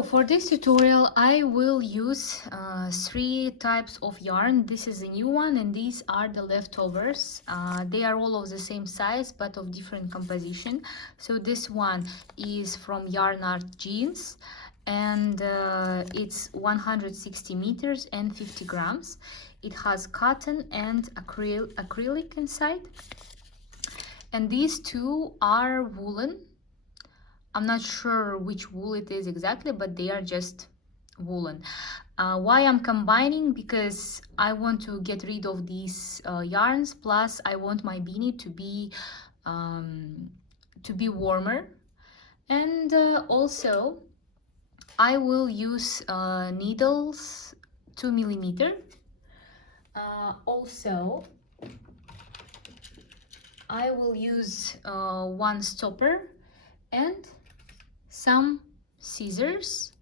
So for this tutorial, I will use three types of yarn. This is a new one, and these are the leftovers. They are all of the same size, but of different composition. So this one is from YarnArt Jeans, and it's 160 meters and 50 grams. It has cotton and acrylic inside. And these two are woolen. I'm not sure which wool it is exactly, but they are just woolen. Why I'm combining? Because I want to get rid of these yarns, plus I want my beanie to be warmer. And also I will use needles 2 millimeter. Also I will use one stopper and some scissors,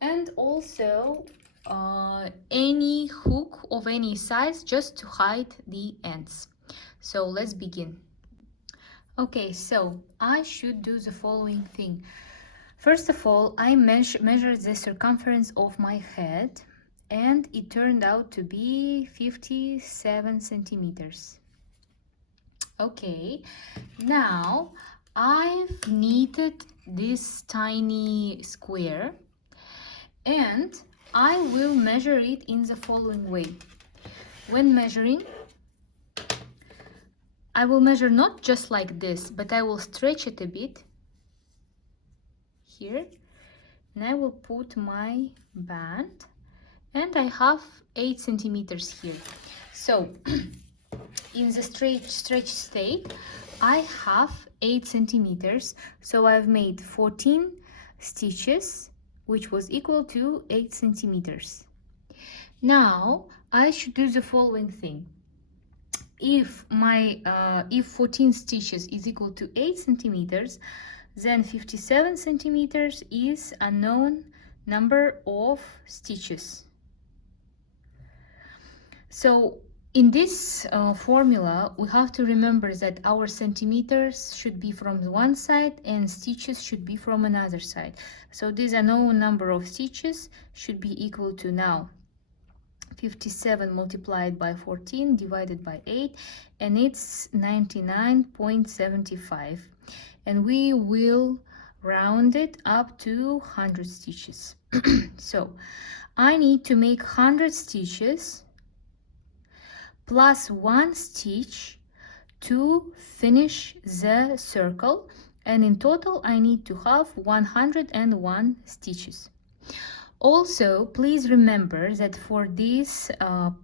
and also any hook of any size, just to hide the ends. So let's begin. Okay, so I should do the following thing. First of all, I measured the circumference of my head, and it turned out to be 57 centimeters. Okay, now I've knitted this tiny square, and I will measure it in the following way. When measuring, I will measure not just like this, but I will stretch it a bit here, and I will put my band, and I have 8 centimeters here. So in the stretch state, I have 8 centimeters, so I've made 14 stitches, which was equal to 8 centimeters. Now I should do the following thing. If 14 stitches is equal to 8 centimeters, then 57 centimeters is a known number of stitches. So in this formula, we have to remember that our centimeters should be from one side and stitches should be from another side. So this unknown number of stitches should be equal to, now, 57 multiplied by 14 divided by 8, and it's 99.75. And we will round it up to 100 stitches. So I need to make 100 stitches plus 1 stitch to finish the circle, and in total I need to have 101 stitches. Also, please remember that for this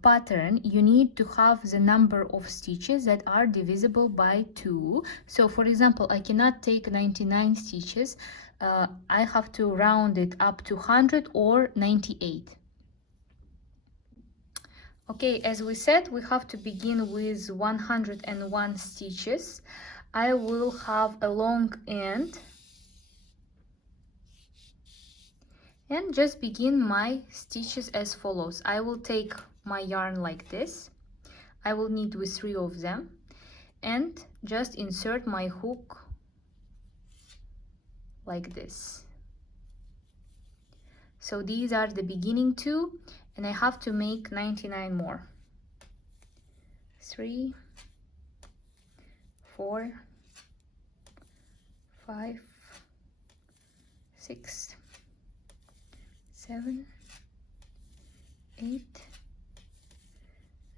pattern you need to have the number of stitches that are divisible by 2. So for example, I cannot take 99 stitches, I have to round it up to 100 or 98. Okay, as we said, we have to begin with 101 stitches. I will have a long end, and just begin my stitches as follows. I will take my yarn like this. I will knit with 3 of them, and just insert my hook like this. So these are the beginning 2, and I have to make 99 more. 3, 4, 5, 6, 7, 8,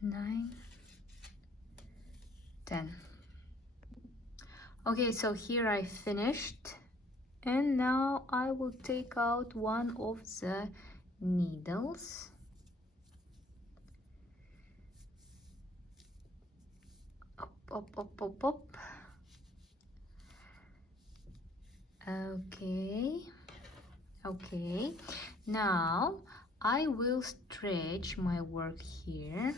9, 10. Okay, so here I finished, and now I will take out one of the needles. Up. Okay, now I will stretch my work here,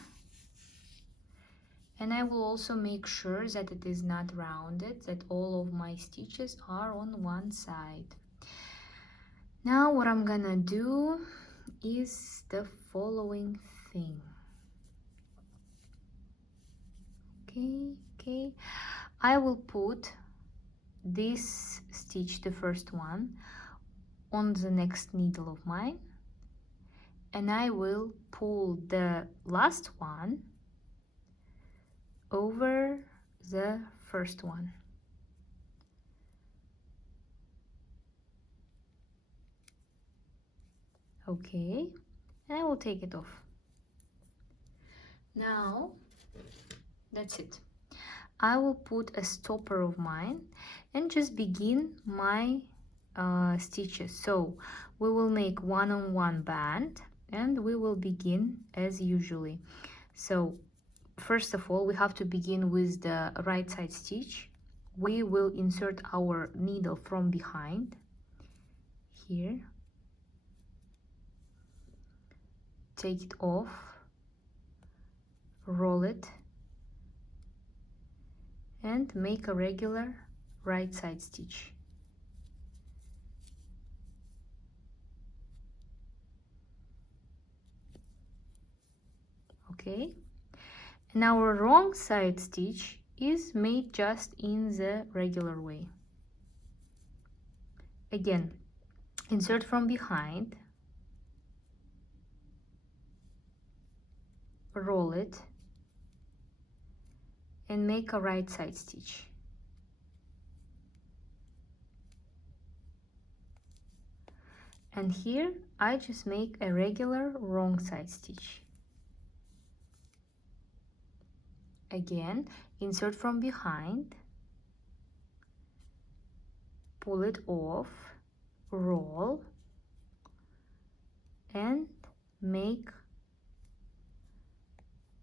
and I will also make sure that it is not rounded, that all of my stitches are on one side. Now what I'm gonna do is the following thing. Okay, I will put this stitch, the first one, on the next needle of mine, and I will pull the last one over the first one. Okay, and I will take it off. Now that's it. I will put a stopper of mine and just begin my stitches. So we will make one-on-one band and we will begin as usually. So first of all, we have to begin with the right side stitch. We will insert our needle from behind here, take it off, roll it, and make a regular right side stitch. Okay, and our wrong side stitch is made just in the regular way. Again, insert from behind, roll it, and make a right side stitch. And here I just make a regular wrong side stitch. Again, insert from behind, pull it off, roll, and make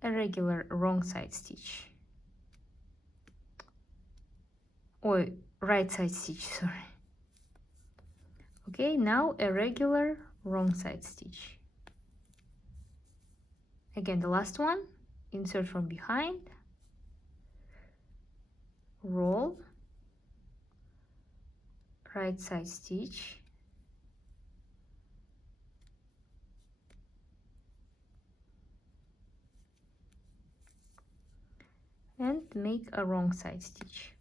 a regular wrong side stitch, or right side stitch, sorry. Okay, now a regular wrong side stitch. Again, the last one, insert from behind, roll, right side stitch, and make a wrong side stitch.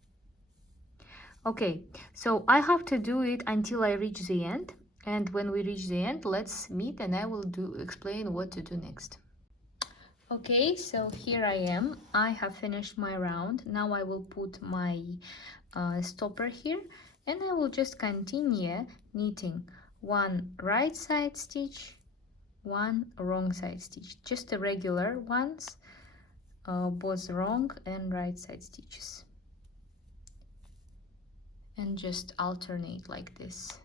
Okay, so I have to do it until I reach the end, and when we reach the end, let's meet and I will explain what to do next. Okay, so here I am. I have finished my round. Now I will put my stopper here, and I will just continue knitting one right side stitch, one wrong side stitch, just the regular ones, both wrong and right side stitches, and just alternate like this.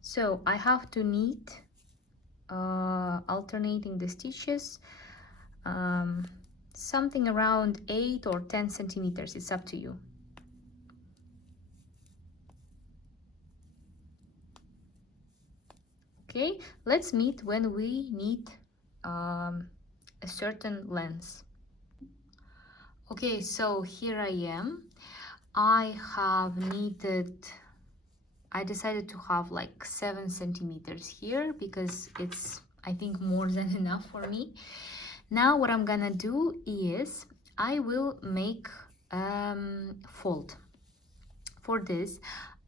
So I have to knit alternating the stitches something around 8 or 10 centimeters. It's up to you. Okay, let's meet when we need a certain length. Okay, so here I am. I have knitted, I decided to have like 7 centimeters here because it's, I think, more than enough for me. Now what I'm gonna do is I will make fold. For this,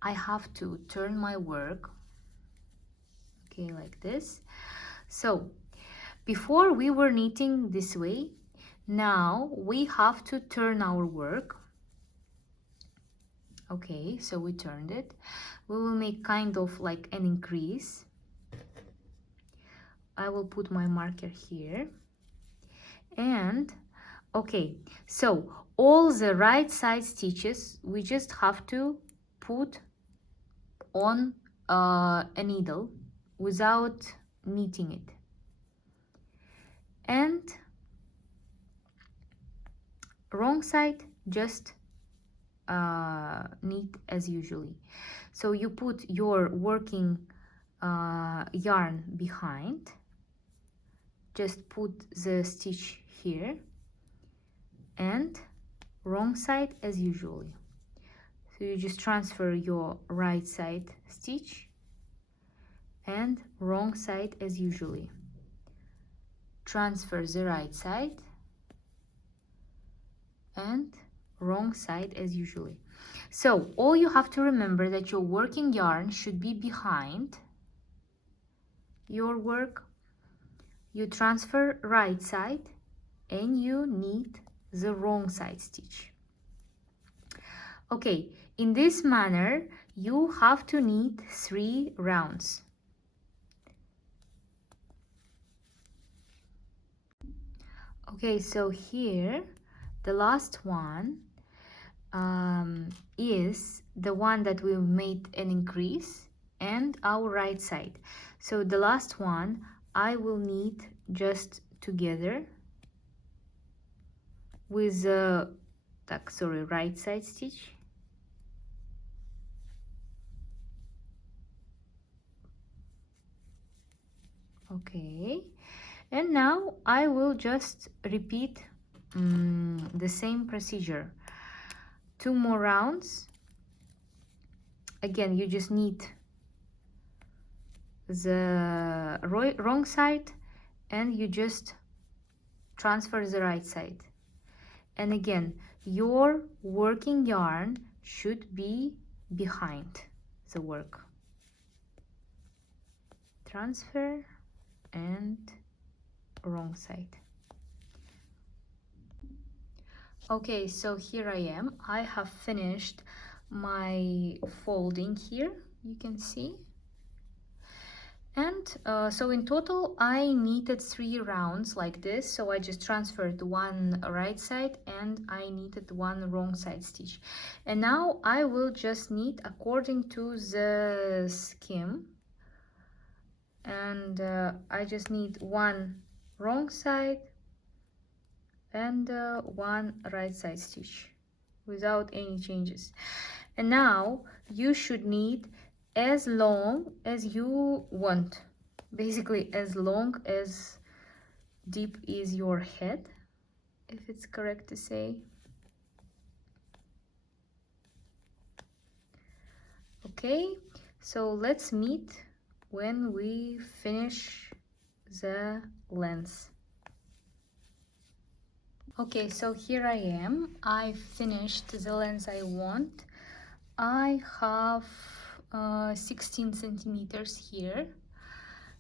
I have to turn my work, okay, like this. So before we were knitting this way, now we have to turn our work. Okay, so we turned it. We will make kind of like an increase. I will put my marker here. And okay, so all the right side stitches we just have to put on a needle without knitting it, and wrong side just knit as usually. So you put your working yarn behind, just put the stitch here, and wrong side as usually. So you just transfer your right side stitch and wrong side as usually. Transfer the right side and wrong side as usually. So all you have to remember that your working yarn should be behind your work. You transfer right side and you knit the wrong side stitch. Okay, in this manner you have to knit 3 rounds. Okay, so here the last one is the one that we made an increase and our right side. So the last one I will knit just together with the right side stitch. Okay, and now I will just repeat the same procedure. 2 more rounds. Again, you just knit the wrong side and you just transfer the right side. And again, your working yarn should be behind the work. Transfer and wrong side. Okay, so here I am. I have finished my folding here, you can see. And so in total I knitted 3 rounds like this. So I just transferred one right side and I knitted one wrong side stitch. And now I will just knit according to the scheme. And I just knit one wrong side and one right side stitch without any changes. And now you should knit as long as you want, basically as long as deep is your head, if it's correct to say. Okay, so let's meet when we finish the length. Okay, so here I am. I finished the length I want. I have 16 centimeters here.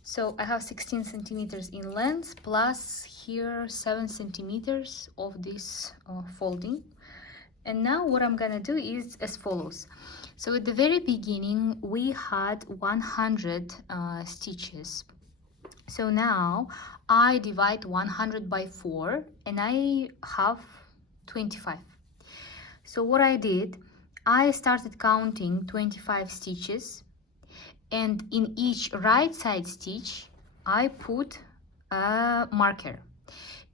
So I have 16 centimeters in length plus here 7 centimeters of this folding. And now what I'm gonna do is as follows. So at the very beginning we had 100 stitches. So now I divide 100 by 4 and I have 25. So what I did, I started counting 25 stitches, and in each right side stitch I put a marker.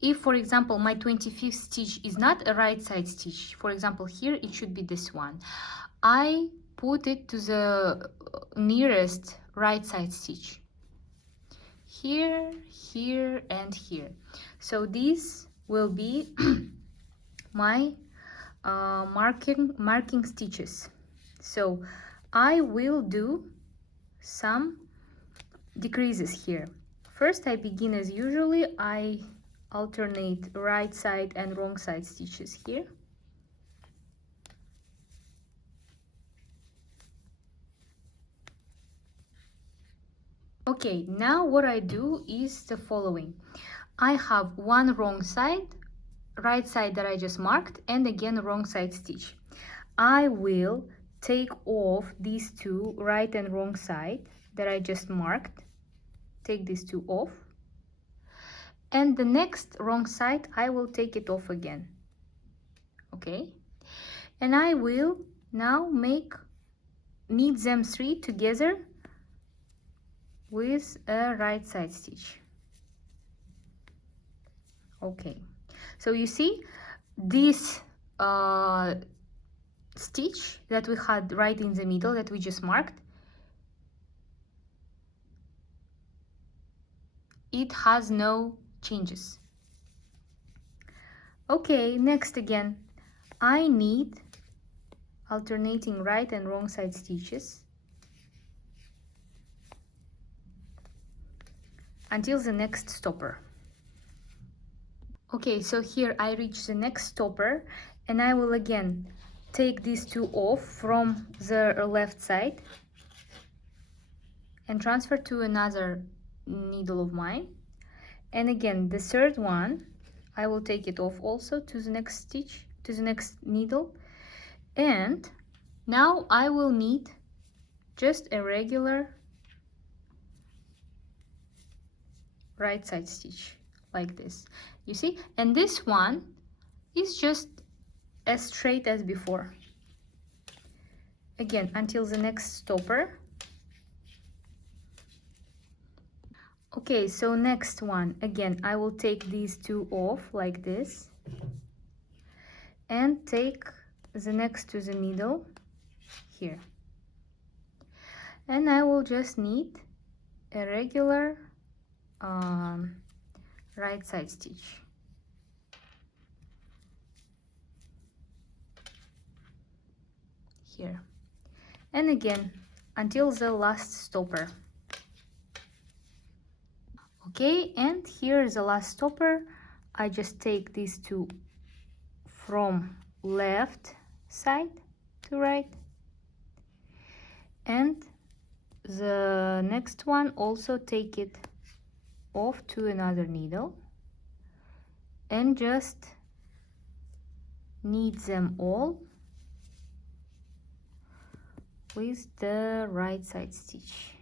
If, for example, my 25th stitch is not a right side stitch, for example here it should be this one, I put it to the nearest right side stitch. Here, here, and here. So these will be my marking stitches. So I will do some decreases here. First I begin as usually, I alternate right side and wrong side stitches here. Okay, now what I do is the following. I have one wrong side, right side that I just marked, and again wrong side stitch. I will take off these two right and wrong side that I just marked, take these two off, and the next wrong side I will take it off again. Okay, and I will now knit them 3 together with a right side stitch. Okay, so you see this stitch that we had right in the middle that we just marked, it has no changes. Okay, next again I knit alternating right and wrong side stitches until the next stopper. Okay, so here I reach the next stopper And I will again take these two off from the left side and transfer to another needle of mine. And again, the third one, I will take it off also to the next stitch, to the next needle. And now I will need just a regular right side stitch like this, you see. And this one is just as straight as before, again until the next stopper. Okay, so next one, again I will take these two off like this and take the next to the needle here, and I will just need a regular right side stitch here, and again until the last stopper. Okay, and here is the last stopper. I just take these two from left side to right, and the next one also take it off to another needle and just knit them all with the right side stitch.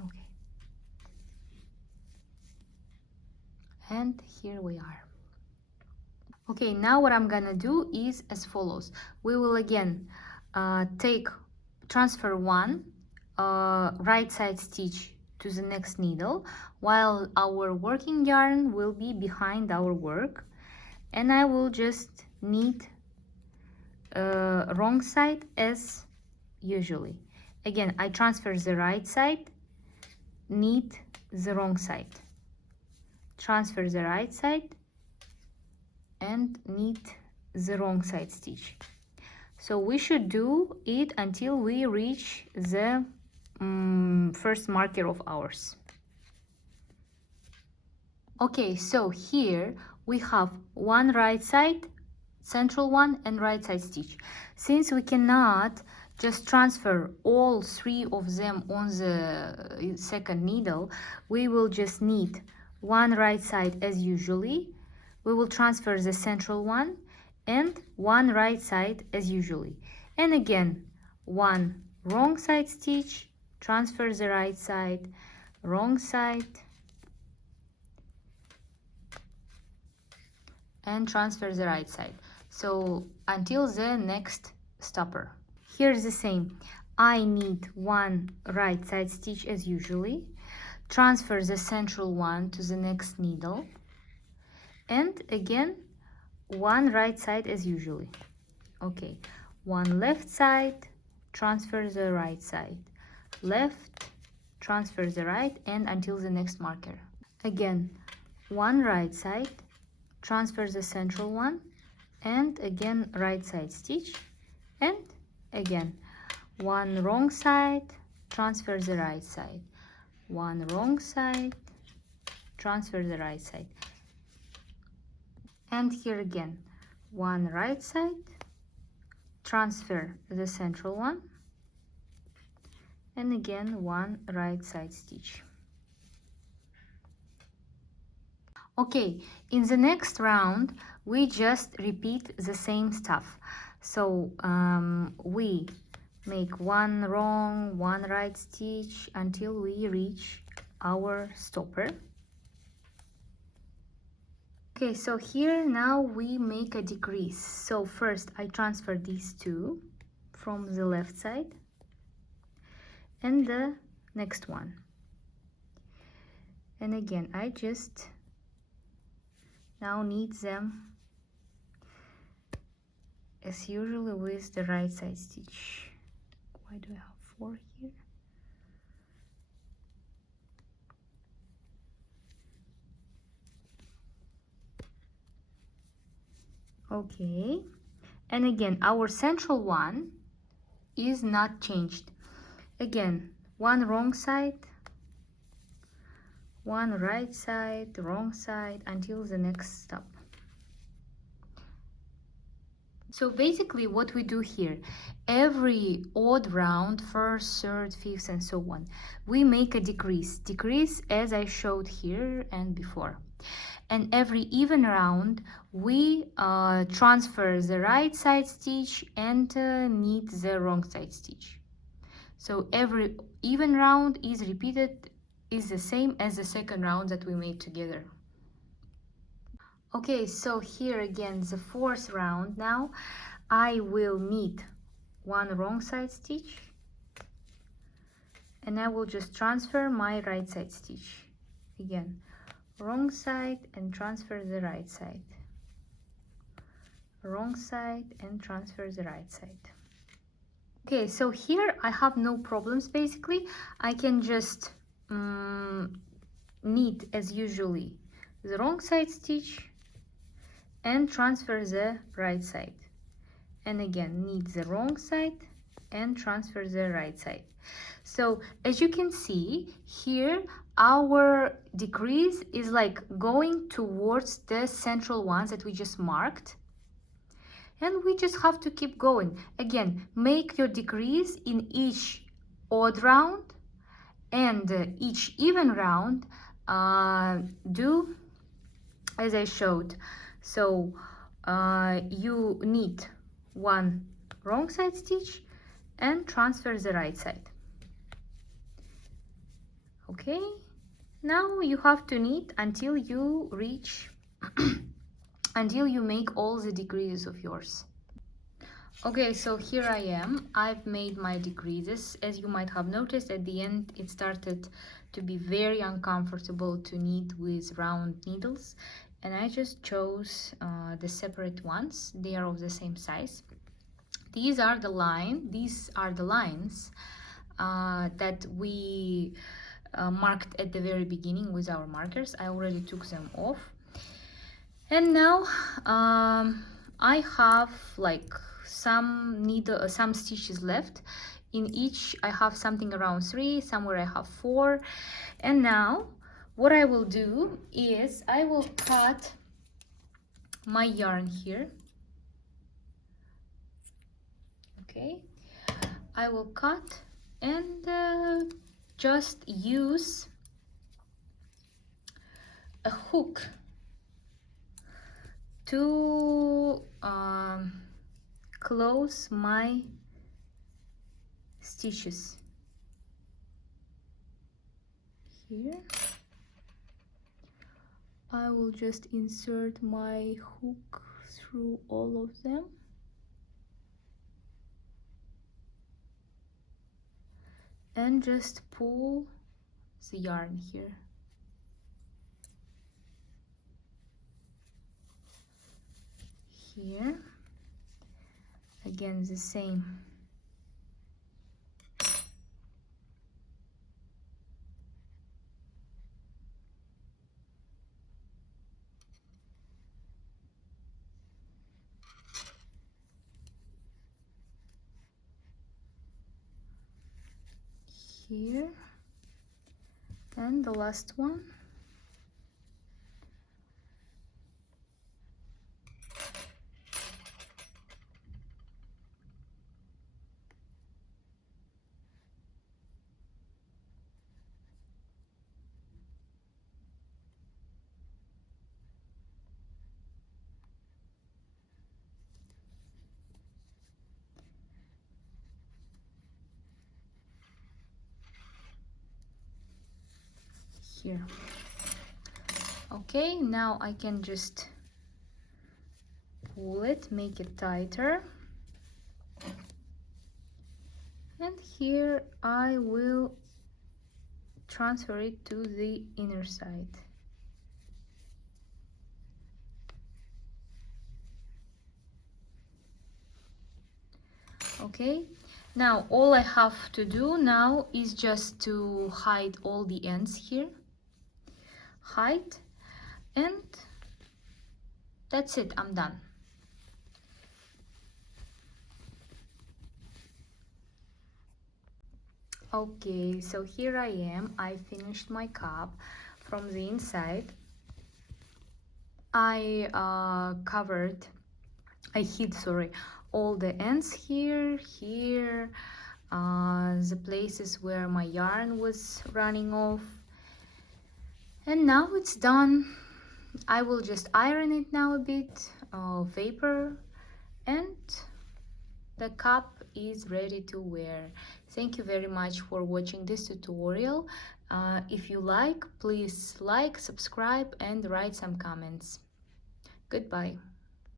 Okay, and here we are. Okay, now what I'm gonna do is as follows. We will again transfer one right side stitch to the next needle, while our working yarn will be behind our work, and I will just knit wrong side as usually. Again, I transfer the right side, knit the wrong side, transfer the right side, and knit the wrong side stitch. So we should do it until we reach the first marker of ours. Okay, so here we have one right side, central one, and right side stitch. Since we cannot just transfer all three of them on the second needle, we will just knit one right side as usually. We will transfer the central one and one right side as usually. And again, one wrong side stitch, transfer the right side, wrong side, and transfer the right side. So until the next stopper. Here's the same. I need one right side stitch as usually, transfer the central one to the next needle, and again one right side as usually. Okay, one left side, transfer the right side, left, transfer the right, and until the next marker. Again, one right side, transfer the central one, and again right side stitch, and again one wrong side, transfer the right side, one wrong side, transfer the right side, and here again one right side, transfer the central one, and again one right side stitch. Okay, in the next round we just repeat the same stuff. So we make one wrong, one right stitch until we reach our stopper. Okay, so here now we make a decrease. So first I transfer these two from the left side and the next one, and again I just now knit them as usually with the right side stitch, Why do I have 4 here? Okay, and again our central one is not changed. Again, one wrong side, one right side, wrong side until the next step. So basically what we do here, every odd round, first, third, fifth, and so on, we make a decrease as I showed here and before. And every even round we transfer the right side stitch and knit the wrong side stitch. So every even round is repeated, is the same as the second round that we made together. Okay, so here again the fourth round. Now I will knit one wrong side stitch and I will just transfer my right side stitch. Again, wrong side and transfer the right side, wrong side and transfer the right side. Okay, so here I have no problems. Basically I can just knit as usually the wrong side stitch and transfer the right side, and again knit the wrong side and transfer the right side. So as you can see here, our decrease is like going towards the central ones that we just marked, and we just have to keep going. Again, make your decrease in each odd round, and each even round do as I showed. So you knit one wrong side stitch and transfer the right side. Okay, now you have to knit until you reach until you make all the decreases of yours. Okay, so here I am. I've made my decreases. As you might have noticed, at the end it started to be very uncomfortable to knit with round needles, and I just chose the separate ones. They are of the same size. These are the lines that we marked at the very beginning with our markers. I already took them off, and now I have like some stitches left. In each I have something around 3, somewhere I have 4. And now what I will do is I will cut my yarn here. Okay, I will cut and just use a hook to close my stitches here. I will just insert my hook through all of them and just pull the yarn here. Here again the same. Here and the last one. Here. Okay, now I can just pull it, make it tighter, and here I will transfer it to the inner side. Okay, Now all I have to do now is just to hide all the ends here. Hide, and that's it, I'm done. Okay, so here I am. I finished my cup from the inside. I hid, sorry, all the ends here, the places where my yarn was running off. And now it's done. I will just iron it now a bit, vapor, and the cup is ready to wear. Thank you very much for watching this tutorial. If you like, please like, subscribe, and write some comments. Goodbye.